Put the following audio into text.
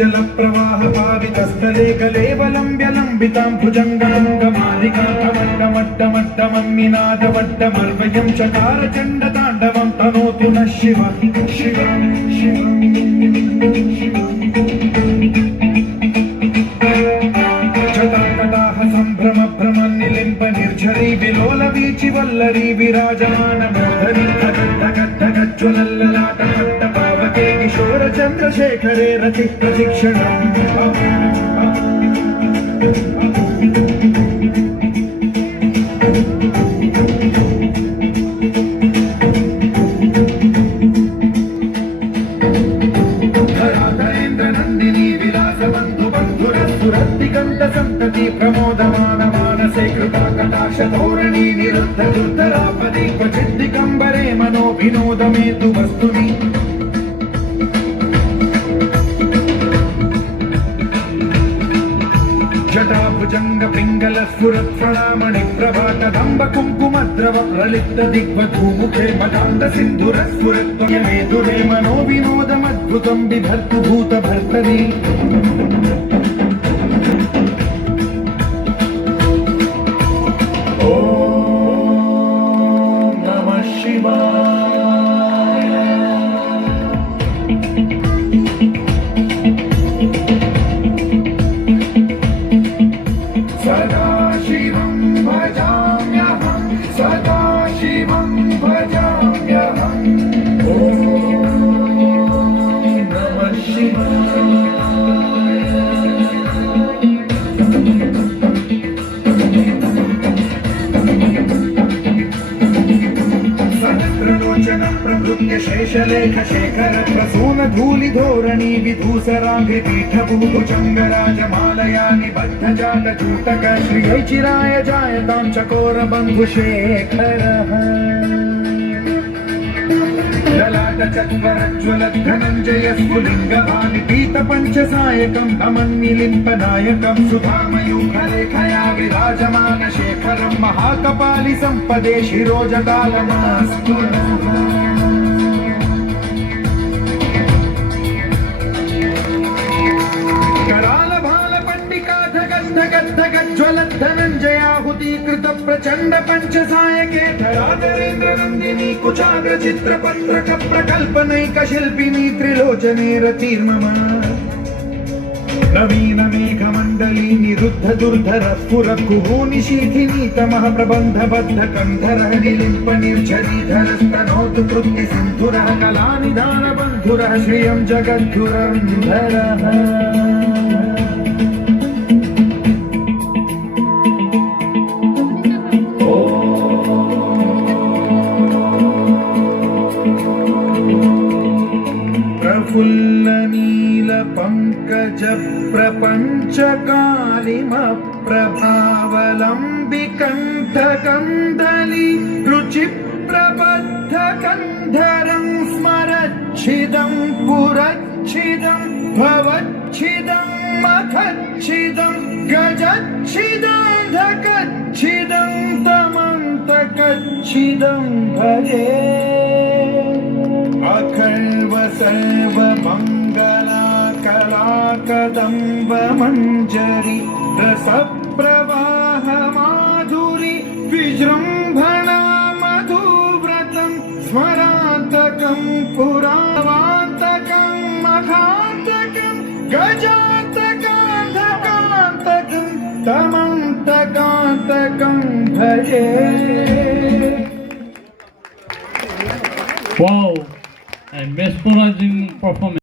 जल प्रवाह पावितस्थले कलेवलम्ब्यलम्बितां भुजङ्गाङ्गमालिकान्तमट्टमट्टमट्टमन्निनादवट्टमर्वयं चकार चण्डताण्डवं तनोतु नः शिवं शिवं शिवं संभ्रमभ्रमन्निलिम्प निर्झरी विलोल वीचि वल्लरी विराजमान मोधरी धगद्धगद्धगज्ज्वलल्ललाट पावके किशोर चन्द्रशेखरे रचि प्रशिक्षणम् संतति प्रमोदमान मानसे कृताकटाक्ष धोरणी निरुद्ध दुर्धरापदि क्वचित् दिगम्बरे मनो विनोदमेतु वस्तुनि जटाभुजंग पिंगल स्फुरत् प्रणामणि प्रभातदम्ब कुङ्कुमद्रव ललित दिग्वधूमुखे मदान्त सिन्धुर स्फुरत् त्वमेतुरे मनो विनोदमद्भुतं बिभर्तु भूतभर्तरि शेषलेख शेखर प्रसून धूलि धोरणी विधूसराघ्रि पीठभूभुजङ्गराजमालया निबद्ध जात चूटक श्रियै चिराय जायतां चकोर बन्धुशेखरः ललाट चत्वरज्ज्वल धनञ्जय स्फुलिङ्गभानि पीत पञ्चसायकं नमन्निलिम्पनायकं सुधामयूखरेखया विराजमान शेखरं महाकपालि सम्पदे शिरोजटालमास्तु धनञ्जयाहुतीकृत प्रचण्ड पञ्चसायके धराधरेन्द्र नन्दिनी कुचाग्र चित्रपत्रक प्रकल्पनैक शिल्पिनी त्रिलोचने रतिर्मम नवीन मेघमण्डली निरुद्ध दुर्धर स्फुर कुहूनि शीथिनी तमः प्रबन्ध बद्ध कन्धरः निलिम्प निर्झरीधरस्तनोतु कृत्ति सिन्धुरः कलानिधान बन्धुरः श्रियं जगद्धुरन्धरः प्रफुल्लनील पंकज प्रपंच कालिम प्रभावलंबिकंठ कंदली रुचि प्रबद्ध कंधरं स्मरच्छिदं पुरच्छिदं भवच्छिदं मखच्छिदं गजच्छिदं धकच्छिदं तमन्तकच्छिदं भजे अखर्व सर्व मंगला कला कदम्ब मंजरी रस प्रवाह माधुरी विजृंभणा मधुव्रतं स्मरान्तकं पुरावान्तकं मखान्तकं गजान्तकान्तकान्तकं तमन्तकान्तकं भजे। Wow! And mesmerizing performance.